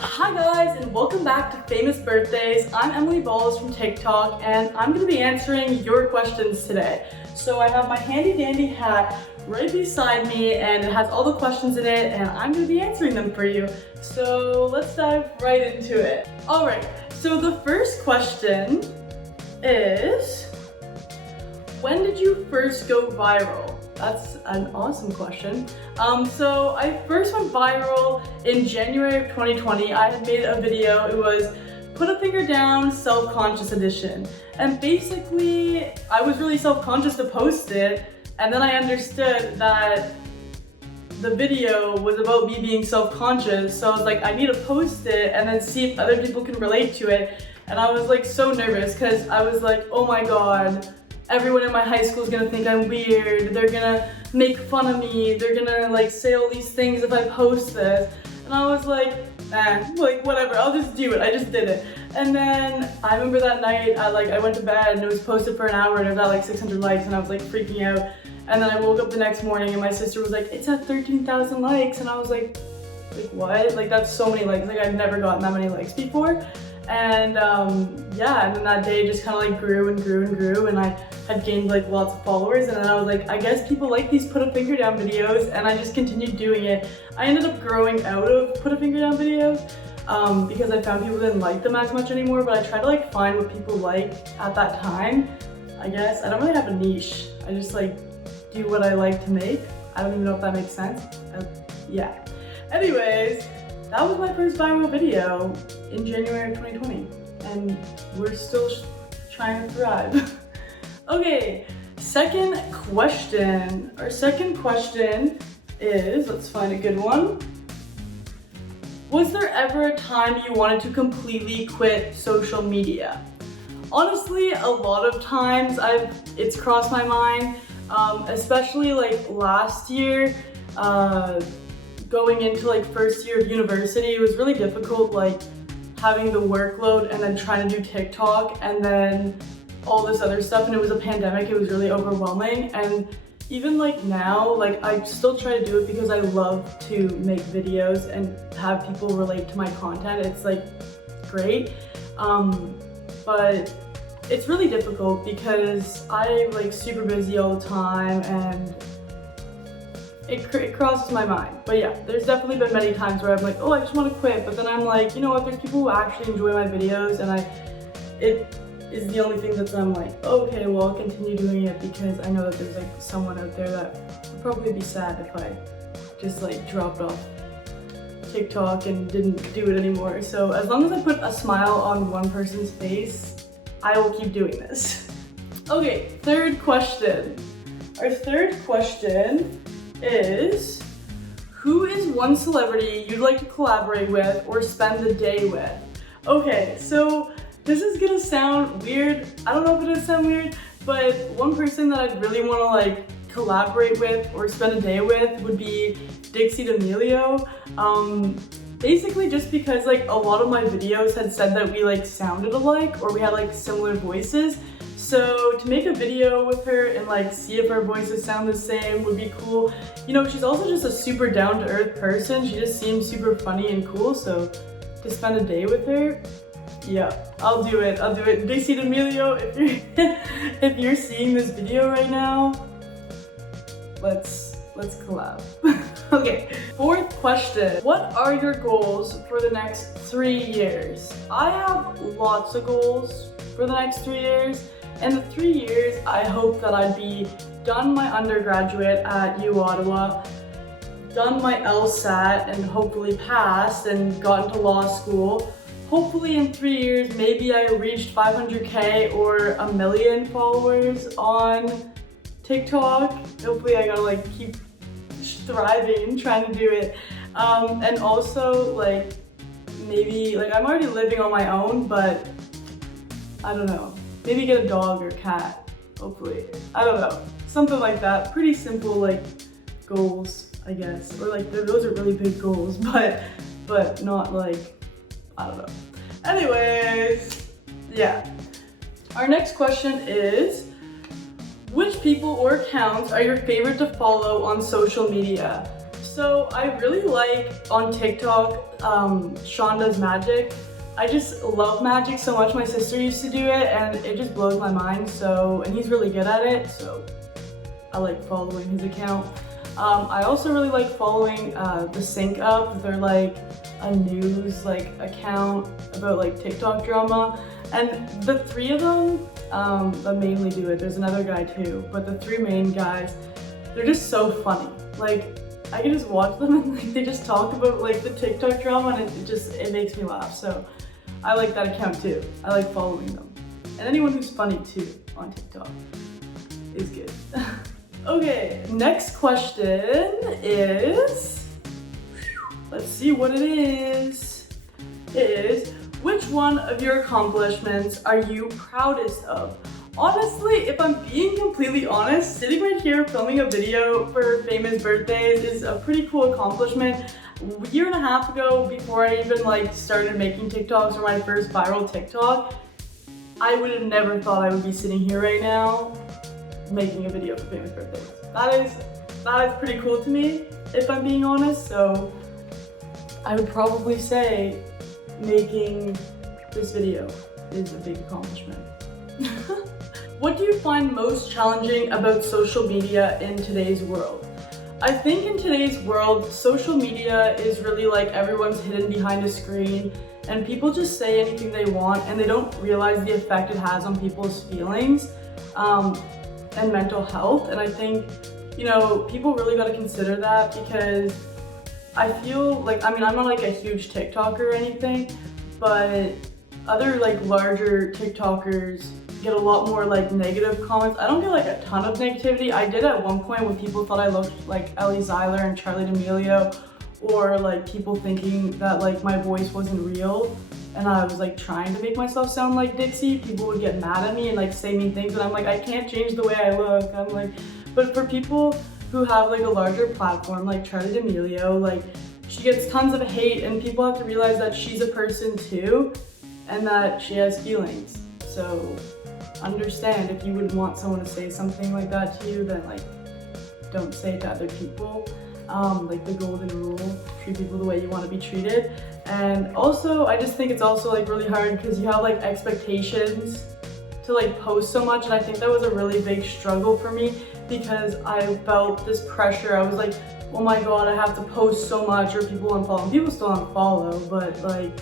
Hi guys, and welcome back to Famous Birthdays. I'm Emily Balls from TikTok, and I'm going to be answering your questions today. So I have my handy dandy hat right beside me, and it has all the questions in it, and I'm going to be answering them for you. So let's dive right into it. Alright, so the first question is, when did you first go viral? That's an awesome question. So I first went viral in January of 2020. I had made a video. It was Put a Finger Down Self-Conscious Edition. And basically, I was really self-conscious to post it, and then I understood that the video was about me being self-conscious. So I was like, I need to post it and then see if other people can relate to it. And I was like so nervous because I was like, oh my god, everyone in my high school is gonna think I'm weird. They're gonna make fun of me. They're gonna like say all these things if I post this. And I was like, like whatever, I'll just do it. I just did it. And then I remember that night, I went to bed and it was posted for an hour and it was at like 600 likes and I was like freaking out. And then I woke up the next morning and my sister was like, it's at 13,000 likes. And I was like what? Like that's so many likes. Like I've never gotten that many likes before. And yeah, and then that day just kind of like grew and grew and grew, and I had gained like lots of followers, and then I was like, I guess people like these Put a Finger Down videos, and I just continued doing it. I ended up growing out of Put a Finger Down videos because I found people didn't like them as much anymore, but I tried to like find what people like at that time. I guess I don't really have a niche. I just like do what I like to make. I don't even know if that makes sense. Yeah. Anyways, that was my first viral video in January of 2020, and we're still trying to thrive. Okay, second question. Our second question is, let's find a good one. Was there ever a time you wanted to completely quit social media? Honestly, a lot of times it's crossed my mind, especially like last year. Going into like first year of university, it was really difficult, like having the workload and then trying to do TikTok and then all this other stuff, and it was a pandemic. It was really overwhelming. And even like now, like I still try to do it because I love to make videos and have people relate to my content. It's like great, but it's really difficult because I'm like super busy all the time and it crosses my mind. But yeah, there's definitely been many times where I'm like, oh, I just want to quit, but then I'm like, you know what, there's people who actually enjoy my videos, and it is the only thing that I'm like, okay, well, I'll continue doing it because I know that there's like someone out there that would probably be sad if I just like dropped off TikTok and didn't do it anymore. So as long as I put a smile on one person's face, I will keep doing this. Okay, third question. Our third question is, who is one celebrity you'd like to collaborate with or spend the day with? Okay, so this is gonna sound weird. I don't know if it does sound weird, but one person that I'd really want to like collaborate with or spend a day with would be Dixie D'Amelio. Basically just because like a lot of my videos had said that we like sounded alike or we had like similar voices. So to make a video with her and like see if our voices sound the same would be cool. You know, she's also just a super down-to-earth person. She just seems super funny and cool. So to spend a day with her, yeah, I'll do it. I'll do it. Dixie D'Amelio, if you're seeing this video right now, let's collab. Okay, fourth question. What are your goals for the next 3 years? I have lots of goals for the next 3 years. In the 3 years, I hope that I'd be done my undergraduate at U Ottawa, done my LSAT and hopefully passed and got into law school. Hopefully in 3 years, maybe I reached 500K or 1 million followers on TikTok. Hopefully I gotta like keep thriving, trying to do it. And also like maybe, like I'm already living on my own, but I don't know. Maybe get a dog or cat, hopefully. I don't know, something like that. Pretty simple like goals, I guess. Or like those are really big goals, but not like, I don't know. Anyways, yeah. Our next question is, which people or accounts are your favorite to follow on social media? So I really like on TikTok, Sean Does Magic. I just love magic so much. My sister used to do it and it just blows my mind. So, and he's really good at it. So I like following his account. I also really like following the Sync Up. They're like a news account about like TikTok drama. And the three of them that mainly do it. There's another guy too, but the three main guys, they're just so funny. Like I can just watch them and like they just talk about like the TikTok drama and it makes me laugh. So I like that account too. I like following them. And anyone who's funny too on TikTok is good. Okay, next question is, let's see what it is, which one of your accomplishments are you proudest of? Honestly, if I'm being completely honest, sitting right here filming a video for famous birthdays is a pretty cool accomplishment. A year and a half ago, before I even like started making TikToks or my first viral TikTok, I would have never thought I would be sitting here right now making a video for famous birthdays. That is pretty cool to me, if I'm being honest. So I would probably say making this video is a big accomplishment. What do you find most challenging about social media in today's world? I think in today's world, social media is really like everyone's hidden behind a screen and people just say anything they want and they don't realize the effect it has on people's feelings and mental health. And I think, you know, people really got to consider that because I feel like, I mean, I'm not like a huge TikToker or anything, but other like larger TikTokers get a lot more like negative comments. I don't get like a ton of negativity. I did at one point when people thought I looked like Ellie Zeiler and Charli D'Amelio, or like people thinking that like my voice wasn't real and I was like trying to make myself sound like Dixie. People would get mad at me and like say mean things and I'm like, I can't change the way I look. I'm like, but for people who have like a larger platform like Charli D'Amelio, like she gets tons of hate and people have to realize that she's a person too and that she has feelings. So understand if you wouldn't want someone to say something like that to you, then like don't say it to other people. Like the golden rule, treat people the way you want to be treated. And also I just think it's also like really hard because you have like expectations to like post so much, and I think that was a really big struggle for me because I felt this pressure. I was like, oh my god, I have to post so much or people unfollow. And people still unfollow, but like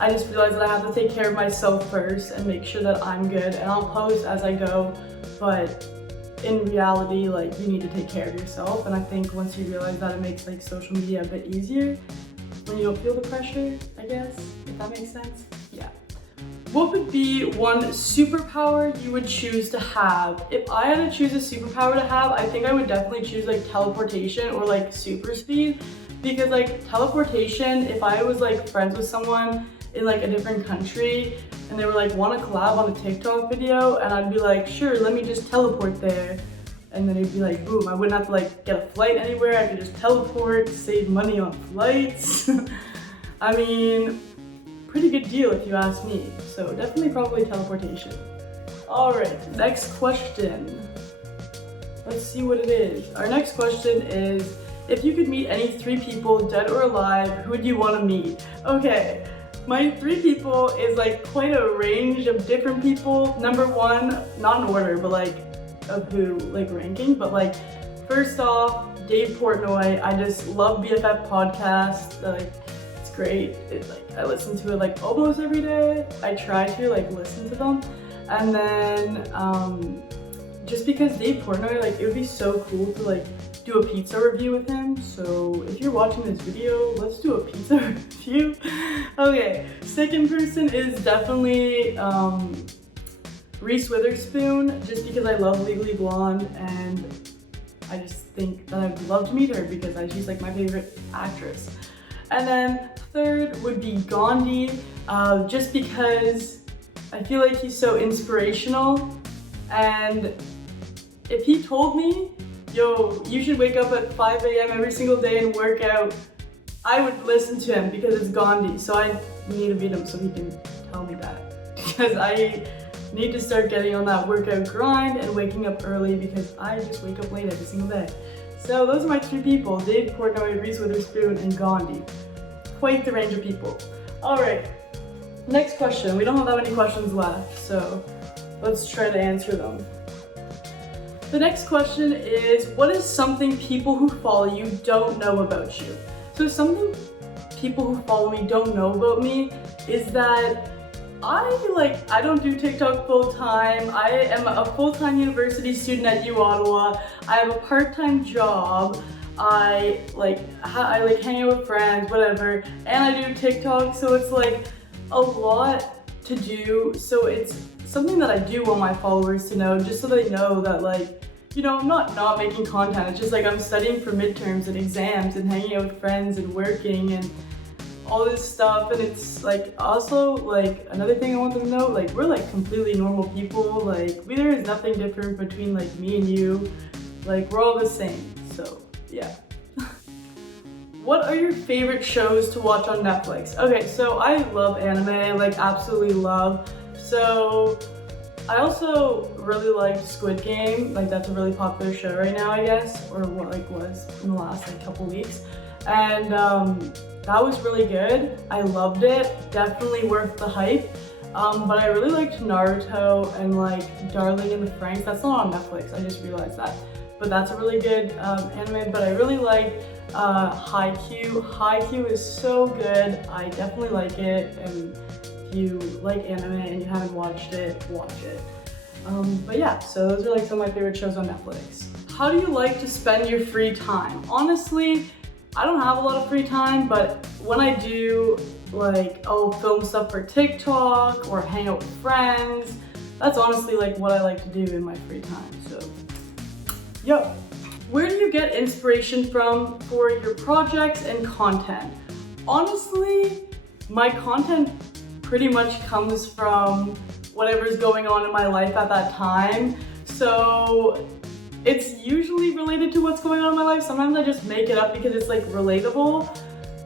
I just realized that I have to take care of myself first and make sure that I'm good, and I'll post as I go, but in reality, like you need to take care of yourself. And I think once you realize that, it makes like social media a bit easier when you don't feel the pressure, I guess, if that makes sense. Yeah. What would be one superpower you would choose to have? If I had to choose a superpower to have, I think I would definitely choose like teleportation or like super speed, because like teleportation, if I was like friends with someone in like a different country and they were like, want to collab on a TikTok video, and I'd be like, sure, let me just teleport there. And then it'd be like, boom, I wouldn't have to like get a flight anywhere. I could just teleport, save money on flights. I mean, pretty good deal if you ask me. So definitely probably teleportation. All right, next question. Let's see what it is. Our next question is, if you could meet any 3 people, dead or alive, who would you want to meet? Okay. My 3 people is like quite a range of different people. Number 1, not in order, but like of who, like ranking, but like first off, Dave Portnoy. I just love BFF podcast. Like it's great. It's like I listen to it like almost every day. I try to like listen to them. And then just because Dave Portnoy, like it would be so cool to like do a pizza review with him. So if you're watching this video, let's do a pizza review. Okay, second person is definitely Reese Witherspoon, just because I love Legally Blonde and I just think that I'd love to meet her because she's like my favorite actress. And then third would be Gandhi, just because I feel like he's so inspirational, and if he told me, yo, you should wake up at 5 a.m. every single day and work out, I would listen to him because it's Gandhi. So I need to meet him so he can tell me that. Because I need to start getting on that workout grind and waking up early because I just wake up late every single day. So those are my 3 people, Dave Portnoy, Reese Witherspoon, and Gandhi. Quite the range of people. All right, next question. We don't have that many questions left, so let's try to answer them. The next question is, what is something people who follow you don't know about you? So something people who follow me don't know about me is that I don't do TikTok full time. I am a full-time university student at U Ottawa. I have a part-time job. I hang out with friends, whatever, and I do TikTok, so it's like a lot to do. So it's something that I do want my followers to know, just so they know that, like, you know, I'm not making content. It's just like I'm studying for midterms and exams and hanging out with friends and working and all this stuff. And it's like also like another thing I want them to know, like we're like completely normal people. Like there is nothing different between like me and you. Like we're all the same. So yeah. What are your favorite shows to watch on Netflix? Okay, so I love anime, like absolutely love. So I also really liked Squid Game. Like that's a really popular show right now, I guess, or what like was in the last like couple weeks. And that was really good. I loved it. Definitely worth the hype. But I really liked Naruto and like Darling in the Franxx. That's not on Netflix, I just realized that. But that's a really good anime. But I really liked Haikyuu. Haikyuu is so good. I definitely like it. And if you like anime and you haven't watched it, watch it. But yeah, so those are like some of my favorite shows on Netflix. How do you like to spend your free time? Honestly, I don't have a lot of free time, but when I do, like, I'll film stuff for TikTok or hang out with friends. That's honestly like what I like to do in my free time, so. Yo, where do you get inspiration from for your projects and content? Honestly, my content pretty much comes from whatever's going on in my life at that time. So it's usually related to what's going on in my life. Sometimes I just make it up because it's like relatable,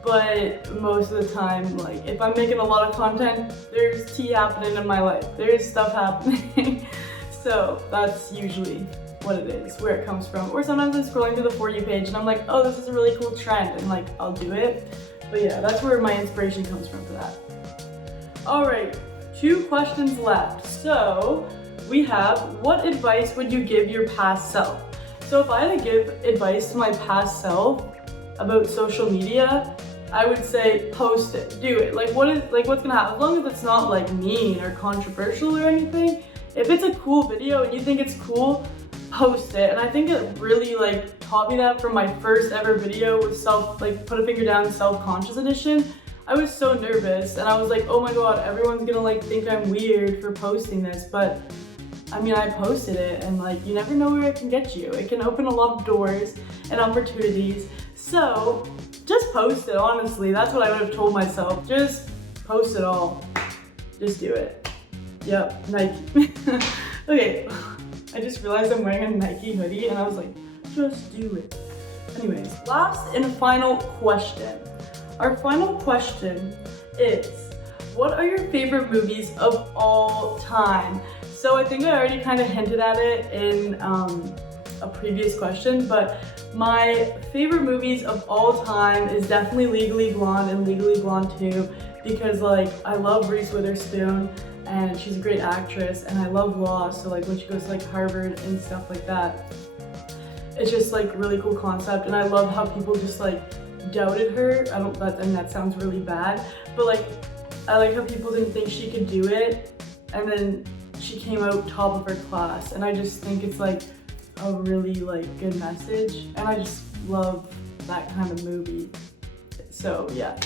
but most of the time, like if I'm making a lot of content, there's tea happening in my life. There's stuff happening. So that's usually what it is, where it comes from. Or sometimes I'm scrolling through the For You page and I'm like, oh, this is a really cool trend, and like I'll do it. But yeah, that's where my inspiration comes from for that. All right, 2 questions left. So we have, what advice would you give your past self? So if I had to give advice to my past self about social media, I would say post it, do it. Like what's gonna happen? As long as it's not like mean or controversial or anything, if it's a cool video and you think it's cool, post it. And I think it really like taught me that from my first ever video with Put a Finger Down Self-Conscious Edition. I was so nervous and I was like, oh my god, everyone's gonna like think I'm weird for posting this, but I mean, I posted it, and like you never know where it can get you. It can open a lot of doors and opportunities. So just post it, honestly. That's what I would have told myself. Just post it all. Just do it. Yep, Nike. Okay, I just realized I'm wearing a Nike hoodie and I was like, just do it. Anyways, last and final question. Our final question is, what are your favorite movies of all time? So I think I already kind of hinted at it in a previous question, but my favorite movies of all time is definitely Legally Blonde and Legally Blonde 2, because like I love Reese Witherspoon and she's a great actress, and I love law, so like when she goes to like Harvard and stuff like that, it's just like really cool concept. And I love how people just like doubted her. I mean that sounds really bad, but like I like how people didn't think she could do it, and then she came out top of her class, and I just think it's like a really like good message, and I just love that kind of movie. So yeah,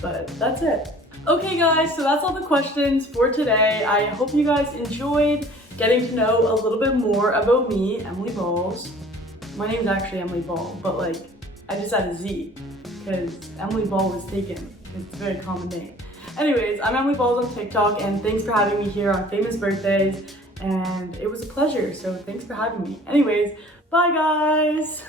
but that's it. Okay guys, so that's all the questions for today. I hope you guys enjoyed getting to know a little bit more about me, Emily Balls. My name's actually Emily Ball, but like I just had a Z because Emily Ball was taken. It's a very common name. Anyways, I'm Emily Balls on TikTok, and thanks for having me here on Famous Birthdays, and it was a pleasure, so thanks for having me. Anyways, bye guys!